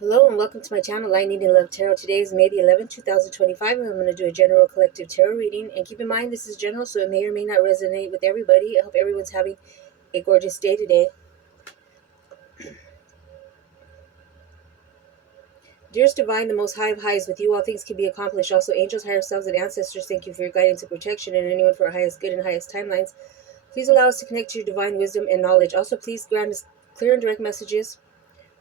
Hello and welcome to my channel, Light Needing Love Tarot. Today is May the 11th, 2025, and I'm going to do a general collective tarot reading. And keep in mind, this is general, so it may or may not resonate with everybody. I hope everyone's having a gorgeous day today. Dearest Divine, the Most High of Highs, with you all things can be accomplished. Also, angels, higher selves, and ancestors, thank you for your guidance and protection, and anyone for our highest good and highest timelines. Please allow us to connect to your divine wisdom and knowledge. Also, please grant us clear and direct messages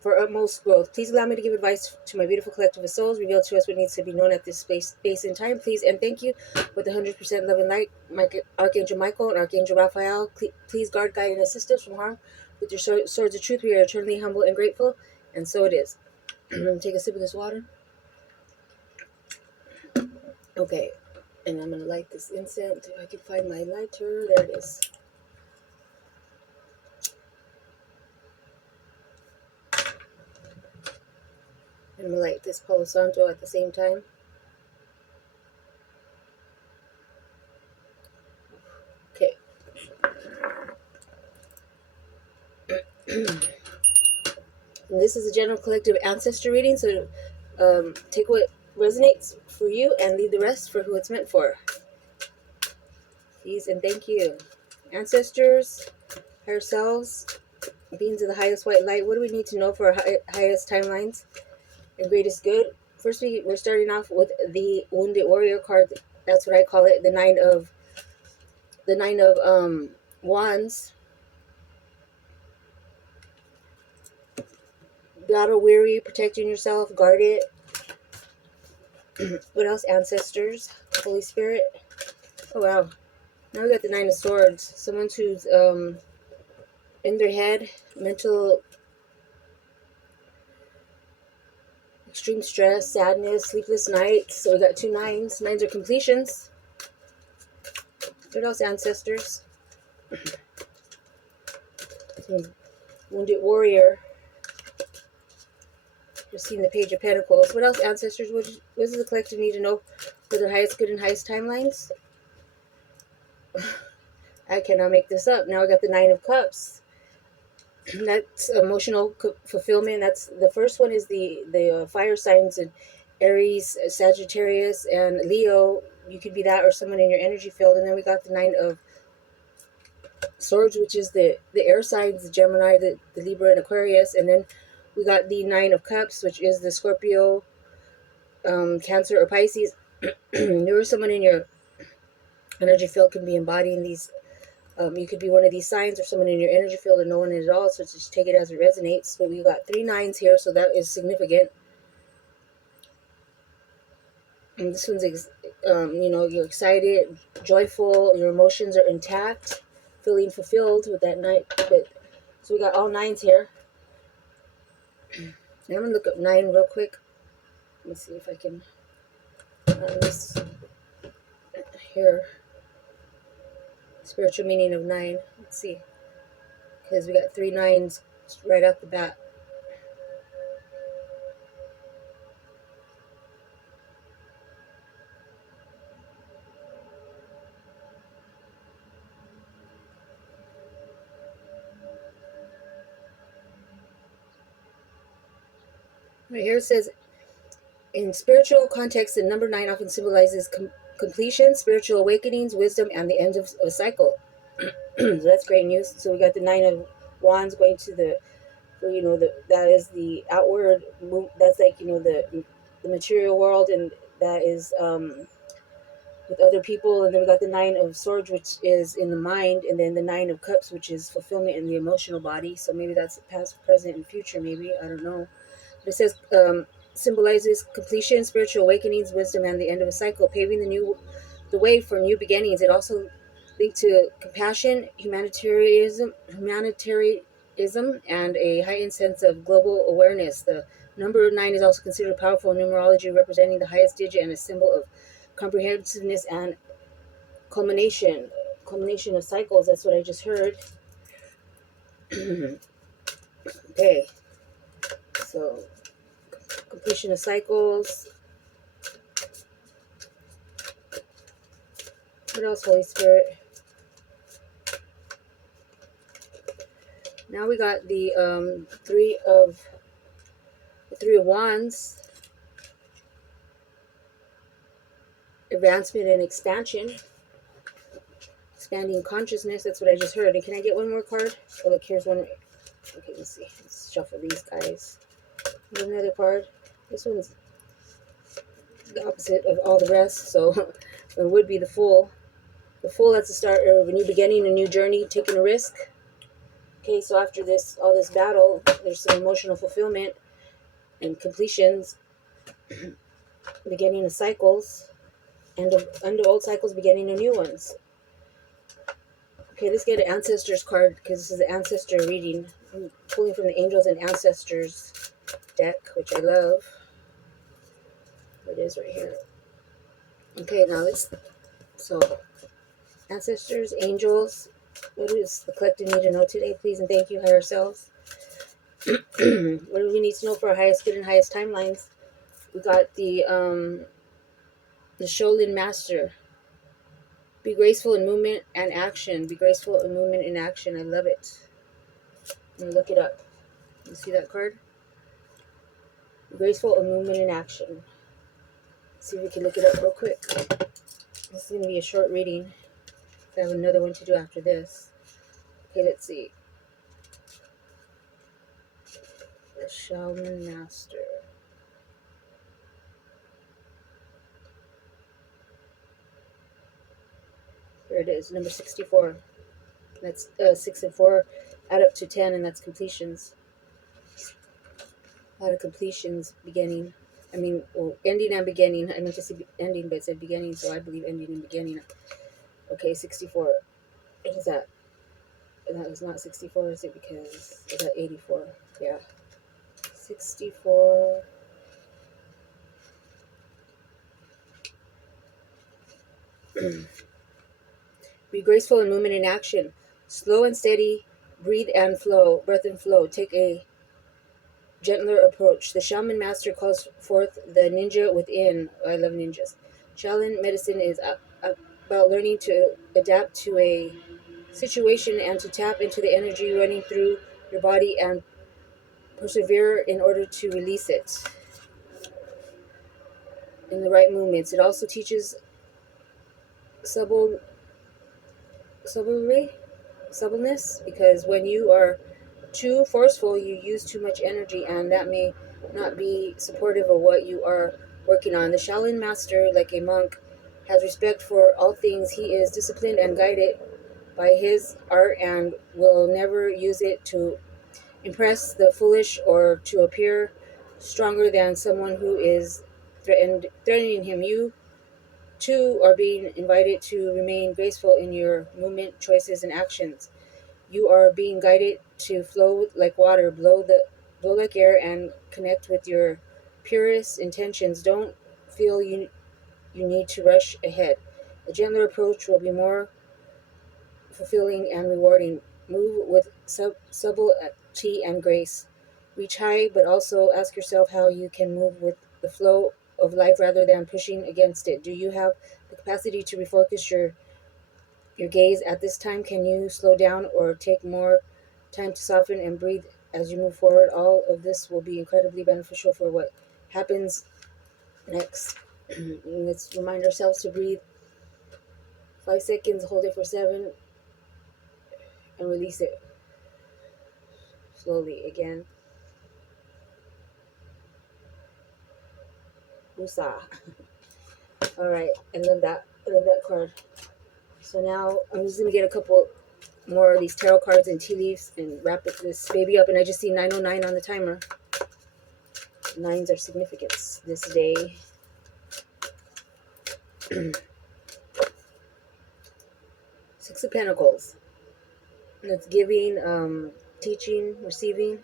for utmost growth. Please allow me to give advice to my beautiful collective of souls. Reveal to us what needs to be known at this space and time, please. And thank you with 100% love and light, Archangel Michael and Archangel Raphael. Please guard, guide, and assist us from harm. With your swords of truth, we are eternally humble and grateful. And so it is. Take a sip of this water. Okay. And I'm going to light this incense. If I can find my lighter. There it is. I'm going to light this Palo Santo at the same time. Okay. And this is a general collective ancestor reading, so take what resonates for you and leave the rest for who it's meant for. Please and thank you. Ancestors, higher selves, beings of the highest white light, what do we need to know for our highest timelines and greatest good? First, we're starting off with the Wounded Warrior card. That's what I call it, the nine of wands. Battle weary, protecting yourself, guard it. What else? Ancestors, Holy Spirit. Oh wow. Now we got the Nine of Swords. Someone who's in their head, mental, extreme stress, sadness, sleepless nights. So we got two nines. Nines are completions. What else, ancestors? Wounded Warrior. Just seeing the Page of Pentacles. What else, ancestors? What does the collective need to know for their highest good and highest timelines? I cannot make this up. Now we got the Nine of Cups. That's emotional fulfillment. That's the first one is the fire signs and Aries, Sagittarius, and Leo. You could be that or someone in your energy field. And then we got the Nine of Swords, which is the air signs, the Gemini, the Libra, and Aquarius. And then we got the Nine of Cups, which is the Scorpio, Cancer, or Pisces. You or someone in your energy field can be embodying these. You could be one of these signs or someone in your energy field or no one at all, so just take it as it resonates. But we got three nines here, so that is significant. And this one's, you're excited, joyful, your emotions are intact, feeling fulfilled with that night. So we got all nines here. And I'm going to look up 9 real quick. Let me see if I can this here. Spiritual meaning of 9. Let's see. Because we got 3 nines right off the bat. Right here it says, in spiritual context, the number 9 often symbolizes completion, spiritual awakenings, wisdom, and the end of a cycle. So that's great news. So we got the 9 of Wands going to that is the outward move. That's like, the material world, and that is with other people. And then we got the 9 of Swords, which is in the mind, and then the 9 of Cups, which is fulfillment in the emotional body. So maybe that's past, present, and future. Maybe, I don't know. But it says symbolizes completion, spiritual awakenings, wisdom, and the end of a cycle, paving the way for new beginnings. It also linked to compassion, humanitarianism, and a heightened sense of global awareness. The number 9 is also considered powerful in numerology, representing the highest digit and a symbol of comprehensiveness and culmination of cycles. That's what I just heard. Okay, so completion of cycles. What else, Holy Spirit? Now we got the 3 of The Three of Wands, advancement and expansion. Expanding consciousness, that's what I just heard. And can I get one more card? Oh, look, here's one. Okay, let's see. Let's shuffle these guys. Here's another card. This one's the opposite of all the rest, so it would be the Fool. The Fool, that's the start of a new beginning, a new journey, taking a risk. Okay, so after this, all this battle, there's some emotional fulfillment and completions, beginning of cycles, end of old cycles, beginning of new ones. Okay, let's get an Ancestors card, because this is the Ancestor reading. I'm pulling from the Angels and Ancestors deck, which I love. It is right here. Okay, now so Ancestors, Angels, what does the collective need to know today, please and thank you, higher selves? What do we need to know for our highest good and highest timelines? We got the Shaolin Master. Be graceful in movement and action. Be graceful in movement and action. I love it. I'm gonna look it up. You see that card? Be graceful in movement and action. See if we can look it up real quick. This is gonna be a short reading. I have another one to do after this. Okay, let's see. The Shaolin Master. Here it is, number 64. That's 6 and 4, add up to 10, and that's completions. A lot of completions, beginning. I mean, well, ending and beginning. I meant to say ending, but it said beginning, so I believe ending and beginning. Okay, 64. What is that? That was not 64, is it? Because is that 84? Yeah. 64. Be graceful in movement and action. Slow and steady. Breathe and flow. Breath and flow. Take a gentler approach. The shaman master calls forth the ninja within. Oh, I love ninjas. Shaolin medicine is about learning to adapt to a situation and to tap into the energy running through your body and persevere in order to release it in the right movements. It also teaches suppleness, because when you are too forceful, you use too much energy, and that may not be supportive of what you are working on. The Shaolin master, like a monk, has respect for all things. He is disciplined and guided by his art and will never use it to impress the foolish or to appear stronger than someone who is threatening him. You too are being invited to remain graceful in your movement, choices, and actions. You are being guided to flow like water, blow like air, and connect with your purest intentions. Don't feel you need to rush ahead. A gentler approach will be more fulfilling and rewarding. Move with subtlety and grace. Reach high, but also ask yourself how you can move with the flow of life rather than pushing against it. Do you have the capacity to refocus your gaze at this time? Can you slow down or take more time to soften and breathe as you move forward? All of this will be incredibly beneficial for what happens next. Let's remind ourselves to breathe 5 seconds, hold it for 7, and release it slowly again. Musa. All right, I love that. I love that card. So now I'm just gonna get a couple more of these tarot cards and tea leaves and wrap this baby up. And I just see 909 on the timer. Nines are significance this day. Six of Pentacles. That's giving, teaching, receiving.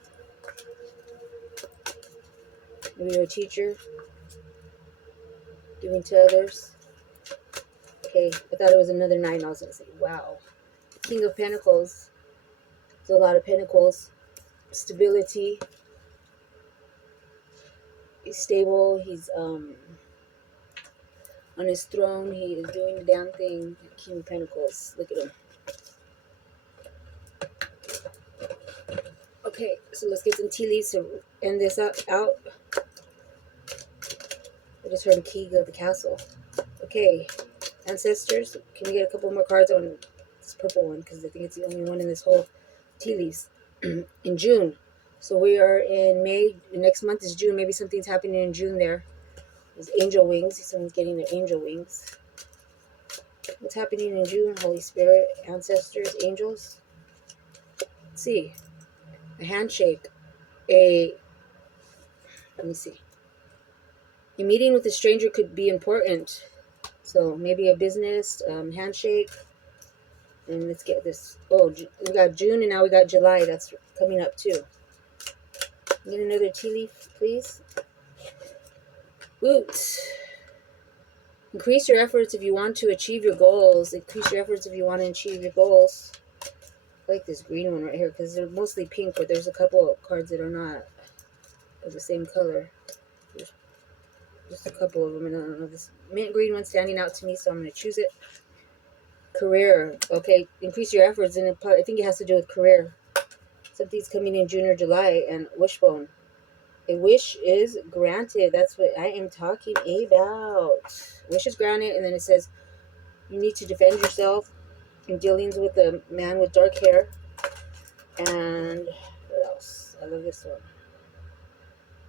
Maybe you're a teacher, giving to others. Okay, I thought it was another 9. I was going to say, wow. King of Pentacles. There's a lot of pentacles. Stability. He's stable. He's on his throne. He is doing the damn thing. King of Pentacles. Look at him. Okay, so let's get some tea leaves to end this out. I just heard a key of the castle. Okay, ancestors. Can we get a couple more cards on this purple one? Because I think it's the only one in this whole tea leaves. In June. So we are in May. Next month is June. Maybe something's happening in June there. There's angel wings. Someone's getting their angel wings. What's happening in June? Holy Spirit, ancestors, angels. Let's see. A handshake. Let me see. A meeting with a stranger could be important. So maybe a business handshake. And let's get this. Oh, we got June and now we got July. That's coming up too. Get another tea leaf, please. Boots. Increase your efforts if you want to achieve your goals. Increase your efforts if you want to achieve your goals. I like this green one right here because they're mostly pink, but there's a couple of cards that are not of the same color. There's just a couple of them, and I don't know, this mint green one's standing out to me, so I'm going to choose it. Career. Okay, increase your efforts, and I think it has to do with career. Something's coming in June or July, and wishbone. A wish is granted. That's what I am talking about. Wish is granted, and then it says you need to defend yourself in dealings with a man with dark hair. And what else? I love this one.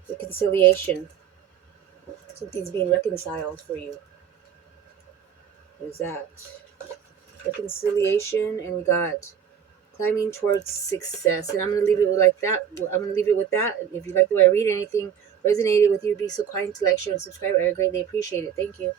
Reconciliation. Something's being reconciled for you. What is that? Reconciliation, and we got climbing towards success. And I'm going to leave it with like that. I'm going to leave it with that. If you like the way I read anything resonated with you, be so kind to like, share, and subscribe. I greatly appreciate it. Thank you.